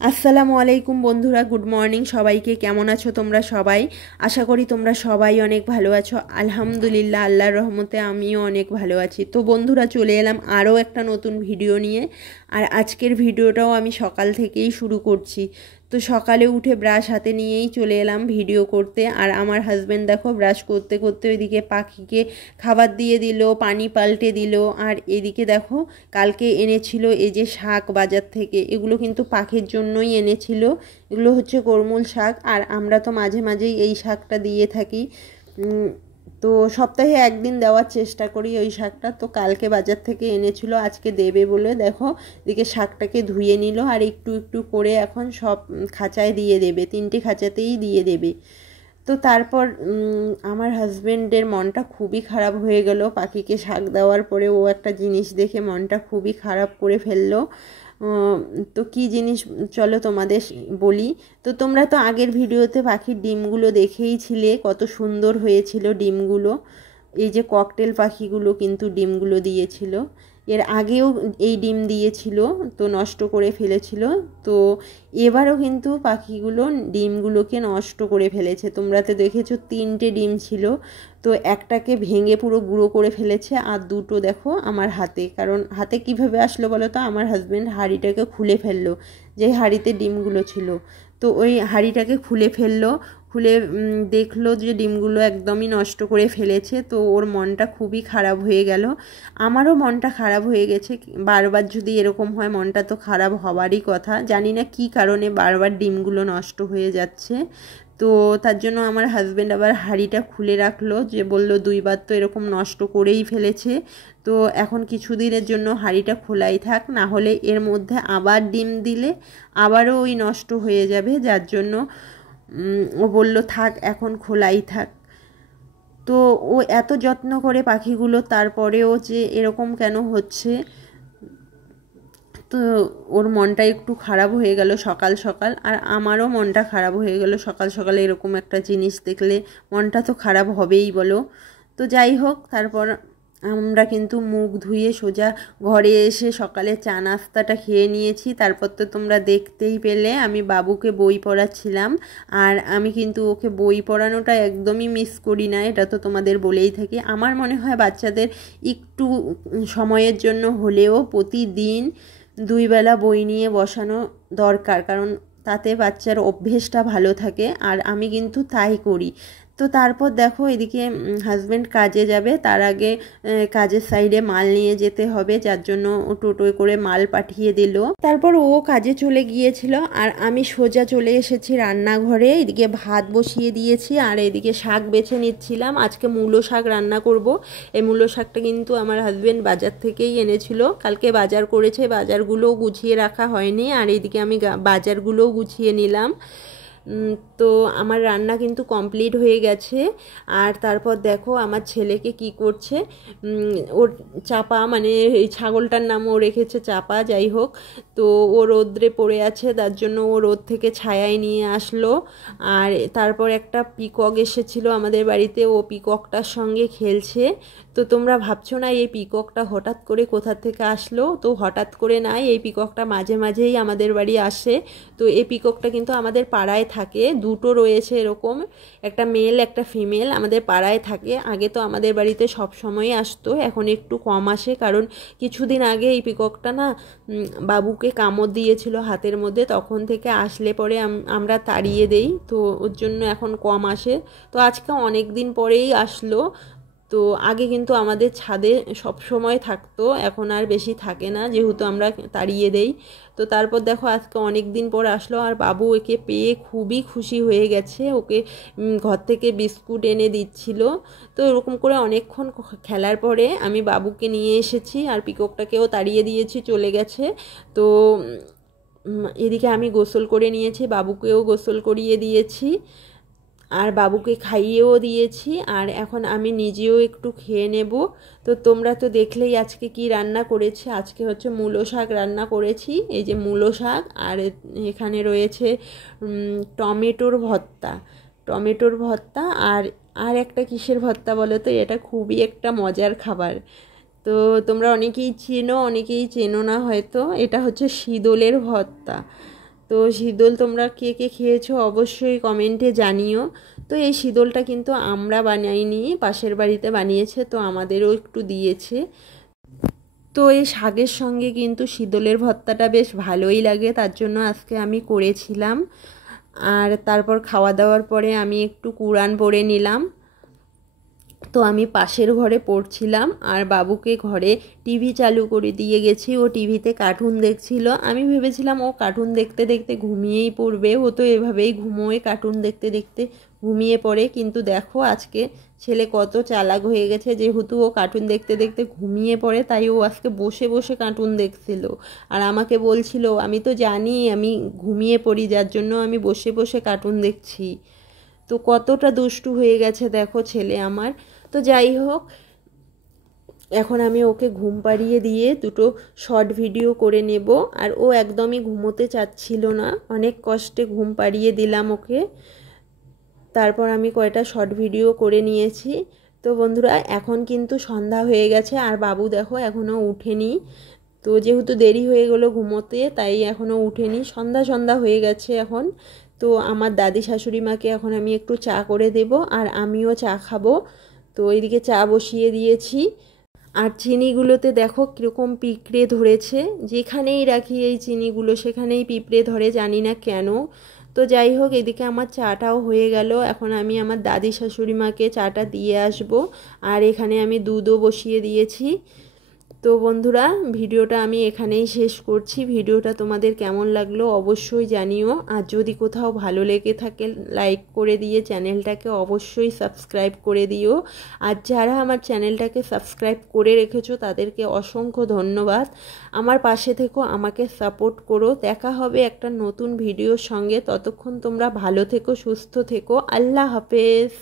আসসালামু আলাইকুম বন্ধুরা, গুড মর্নিং সবাইকে। কেমন আছো তোমরা সবাই? আশা করি তোমরা সবাই অনেক ভালো আছো। আলহামদুলিল্লাহ, আল্লাহর রহমতে আমিও অনেক ভালো আছি। তো বন্ধুরা, চলে এলাম আরও একটা নতুন ভিডিও নিয়ে। আর আজকের ভিডিওটাও আমি সকাল থেকেই শুরু করছি। তো সকালে উঠে ব্রাশ হাতে নিয়েই চলে এলাম ভিডিও করতে। আর আমার হাজব্যান্ড দেখো ব্রাশ করতে করতে ওইদিকে পাখিকে খাবার দিয়ে দিল, পানি পাল্টে দিল। আর এদিকে দেখো কালকে এনেছিল এই যে শাক বাজার থেকে, এগুলো কিন্তু পাখির জন্যই এনেছিল। এগুলো হচ্ছে কর্মূল শাক, আর আমরা তো মাঝে মাঝেই এই শাকটা দিয়ে থাকি। তো সপ্তাহে একদিন দেওয়ার চেষ্টা করি ওই শাকটা। তো কালকে বাজার থেকে এনেছিল, আজকে দেবে বলে দেখো এদিকে শাকটাকে ধুয়ে নিল আর একটু একটু করে এখন সব খাঁচায় দিয়ে দেবে, 3টে খাঁচাতেই দিয়ে দেবে। তো তারপর আমার হাজব্যান্ডের মনটা খুবই খারাপ হয়ে গেল পাখিকে শাক দেওয়ার পরে। ও একটা জিনিস দেখে মনটা খুবই খারাপ করে ফেললো। তো কি জিনিস চলো তোমাদের বলি। তো তোমরা তো আগের ভিডিওতে পাখির ডিমগুলো দেখেইছিলে, কত সুন্দর হয়েছিল ডিমগুলো। এই যে ককটেল পাখিগুলো কিন্তু ডিমগুলো দিয়েছিল, এর আগেও এই ডিম দিয়েছিল, তো নষ্ট করে ফেলেছিল। তো এবারও কিন্তু পাখিগুলো ডিমগুলোকে নষ্ট করে ফেলেছে। তোমরা তো দেখেছো 3টে ডিম ছিল, তো একটাকে ভেঙে পুরো গুঁড়ো করে ফেলেছে। আর দুটো দেখো আমার হাতে, কারণ হাতে কিভাবে আসলো বলো তো, আমার হাজব্যান্ড হাঁড়িটাকে খুলে ফেললো, যে হাঁড়িতে ডিমগুলো ছিল। তো ওই হাঁড়িটাকে খুলে ফেললো, খুলে দেখলো যে ডিমগুলো একদমই নষ্ট করে ফেলেছে। তো ওর মনটা খুবই খারাপ হয়ে গেল, আমারও মনটা খারাপ হয়ে গেছে। বারবার যদি এরকম হয় মনটা তো খারাপ হওয়ারই কথা। জানি না কী কারণে বারবার ডিমগুলো নষ্ট হয়ে যাচ্ছে। তো তার জন্য আমার হাজব্যান্ড আবার হাঁড়িটা খুলে রাখলো, যে বলল 2বার তো এরকম নষ্ট করেই ফেলেছে, তো এখন কিছুদিনের জন্য হাঁড়িটা খোলাই থাক, না হলে এর মধ্যে আবার ডিম দিলে আবারও ওই নষ্ট হয়ে যাবে। যার জন্য ও বলল থাক, এখন খোলাই থাক। তো ও এত যত্ন করে পাখিগুলো, তারপরেও যে এরকম কেন হচ্ছে। তো ওর মনটা একটু খারাপ হয়ে গেল সকাল সকাল, আর আমারও মনটা খারাপ হয়ে গেল সকাল সকালে এরকম একটা জিনিস দেখলে। মনটা তো খারাপ হবেই বলো। তো যাই হোক, তারপর আমরা কিন্তু মুখ ধুয়ে সোজা ঘরে এসে সকালে চা নাস্তাটা খেয়ে নিয়েছি। তারপর তো তোমরা দেখতেই পেলে আমি বাবুকে বই পড়াচ্ছিলাম। আর আমি কিন্তু ওকে বই পড়ানোটা একদমই মিস করি না, এটা তো তোমাদের বলেই থাকি। আমার মনে হয় বাচ্চাদের একটু সময়ের জন্য হলেও প্রতিদিন 2 বেলা বই নিয়ে বসানো দরকার, কারণ তাতে বাচ্চার অভ্যেসটা ভালো থাকে। আর আমি কিন্তু তাই করি। তো তারপর দেখো এদিকে হাজব্যান্ড কাজে যাবে, তার আগে কাজের সাইডে মাল নিয়ে যেতে হবে, যার জন্য ও টোটোয় করে মাল পাঠিয়ে দিল। তারপর ও কাজে চলে গিয়েছিল, আর আমি সোজা চলে এসেছি রান্নাঘরে। এদিকে ভাত বসিয়ে দিয়েছি, আর এদিকে শাক বেছে নিচ্ছিলাম। আজকে মূলো শাক রান্না করব। এই মূলো শাকটা কিন্তু আমার হাজব্যান্ড বাজার থেকেই এনেছিল, কালকে বাজার করেছে, বাজারগুলোও গুছিয়ে রাখা হয়নি। আর এইদিকে আমি বাজারগুলোও গুছিয়ে নিলাম। তো আমার রান্না কিন্তু কমপ্লিট হয়ে গেছে। আর তারপর দেখো আমার ছেলেকে কি করছে, ওর চাপা, মানে এই ছাগলটার নাম ও রেখেছে চাপা, যাই হোক। তো ও রোদ্রে পড়ে আছে, তার জন্য ও রোদ থেকে ছায়ায় নিয়ে আসলো। আর তারপর একটা পিকক এসেছিলো আমাদের বাড়িতে, ও পিককটার সঙ্গে খেলছে। তো তোমরা ভাবছো না এই পিককটা হঠাৎ করে কোথা থেকে আসলো? তো হঠাৎ করে নাই, এই পিককটা মাঝে মাঝেই আমাদের বাড়ি আসে। তো এই পিককটা কিন্তু আমাদের পাড়ায় থাকে, দুটো রয়েছে এরকম, একটা মেল একটা ফিমেল, আমাদের পাড়ায় থাকে। আগে তো আমাদের বাড়িতে সব সময় আসতো, এখন একটু কম আসে, কারণ কিছুদিন আগে এই পিককটা না বাবুকে কামড় দিয়েছিল হাতের মধ্যে, তখন থেকে আসলে পরে আমরা তাড়িয়ে দেই, তো ওর জন্য এখন কম আসে। তো আজকে অনেক দিন পরেই আসলো। তো আগে কিন্তু আমাদের ছাদে সব সময় থাকতো, এখন আর বেশি থাকে না, যেহেতু আমরা তাড়িয়ে দেই। তো তারপর দেখো আজকে অনেক দিন পর আসলো, আর বাবু একে পেয়ে খুবই খুশি হয়ে গেছে, ওকে ঘর থেকে বিস্কুট এনে দিচ্ছিল। তো এরকম করে অনেকক্ষণ খেলার পরে আমি বাবুকে নিয়ে এসেছি, আর পিককটাকেও তাড়িয়ে দিয়েছি, চলে গেছে। তো এদিকে আমি গোসল করে নিয়েছি, বাবুকেও গোসল করিয়ে দিয়েছি, আর বাবুকে খাইয়েও দিয়েছি। আর এখন আমি নিজেও একটু খেয়ে নেব। তো তোমরা তো দেখলেই আজকে কি রান্না করেছি। আজকে হচ্ছে মূলো শাক রান্না করেছি, এই যে মূলো শাক, আর এখানে রয়েছে টমেটোর ভর্তা, টমেটোর ভর্তা। আর আর একটা কিসের ভর্তা বলো তো, এটা খুবই একটা মজার খাবার। তো তোমরা অনেকেই চেনো, অনেকেই চেনো না হয়তো, এটা হচ্ছে শিদলের ভর্তা। তো শীতল তোমরা কে কে খেয়েছো অবশ্যই কমেন্টে জানিও। তো এই শীতলটা কিন্তু আমরা বানাইনি, পাশের বাড়িতে বানিয়েছে, তো আমাদেরও একটু দিয়েছে। তো এই শাকের সঙ্গে কিন্তু শীতলের ভর্তাটা বেশ ভালোই লাগে, তার জন্য আজকে আমি করেছিলাম। আর তারপর খাওয়া দাওয়ার পরে আমি একটু কুরআন পড়ে নিলাম। তো আমি পাশের ঘরে পড়ছিলাম আর বাবুকে ঘরে টিভি চালু করে দিয়ে গেছি, ও টিভিতে কার্টুন দেখছিল। আমি ভেবেছিলাম ও কার্টুন দেখতে দেখতে ঘুমিয়েই পড়বে, ও তো এভাবেই ঘুমোয়, কার্টুন দেখতে দেখতে ঘুমিয়ে পড়ে। কিন্তু দেখো আজকে ছেলে কত চালাক হয়ে গেছে, যেহেতু ও কার্টুন দেখতে দেখতে ঘুমিয়ে পড়ে তাই ও আজকে বসে বসে কার্টুন দেখছিল। আর আমাকে বলছিল আমি তো জানি আমি ঘুমিয়ে পড়ি, যার জন্য আমি বসে বসে কার্টুন দেখছি। তো কতটা দুষ্টু হয়ে গেছে দেখো ছেলে আমার। তো যাই হোক, এখন আমি ওকে ঘুম পাড়িয়ে দিয়ে দুটো শর্ট ভিডিও করে নেব। আর ও একদমই ঘুমোতে চাচ্ছিল না, অনেক কষ্টে ঘুম পাড়িয়ে দিলাম ওকে। তারপর আমি কয়টা শর্ট ভিডিও করে নিয়েছি। তো বন্ধুরা এখন কিন্তু সন্ধ্যা হয়ে গেছে আর বাবু দেখো এখনও উঠেনি। তো যেহেতু দেরি হয়ে গেলো ঘুমোতে তাই এখনও উঠেনি, সন্ধ্যা সন্ধ্যা হয়ে গেছে এখন। তো আমার দাদি শাশুড়ি মাকে এখন আমি একটু চা করে দেব আর আমিও চা খাবো। তো এইদিকে চা বসিয়ে দিয়েছি। আর চিনিগুলোতে দেখো কীরকম পিঁপড়ে ধরেছে, যেখানেই রাখি এই চিনিগুলো সেখানেই পিঁপড়ে ধরে, জানি না কেন। তো যাই হোক, এদিকে আমার চাটাও হয়ে গেল, এখন আমি আমার দাদি শাশুড়ি মাকে চাটা দিয়ে আসব। আর এখানে আমি দুধও বসিয়ে দিয়েছি। তো বন্ধুরা ভিডিওটা আমি এখানেই শেষ করছি। ভিডিওটা তোমাদের কেমন লাগলো অবশ্যই জানিও। আর যদি কোথাও ভালো লেগে থাকে লাইক করে দিয়ে চ্যানেলটাকে অবশ্যই সাবস্ক্রাইব করে দিও। আর যারা আমার চ্যানেলটাকে সাবস্ক্রাইব করে রেখেছো তাদেরকে অসংখ্য ধন্যবাদ। আমার পাশে থেকো, আমাকে সাপোর্ট করো। দেখা হবে একটা নতুন ভিডিওর সঙ্গে, ততক্ষণ তোমরা ভালো থেকো, সুস্থ থেকো। আল্লাহ হাফেজ।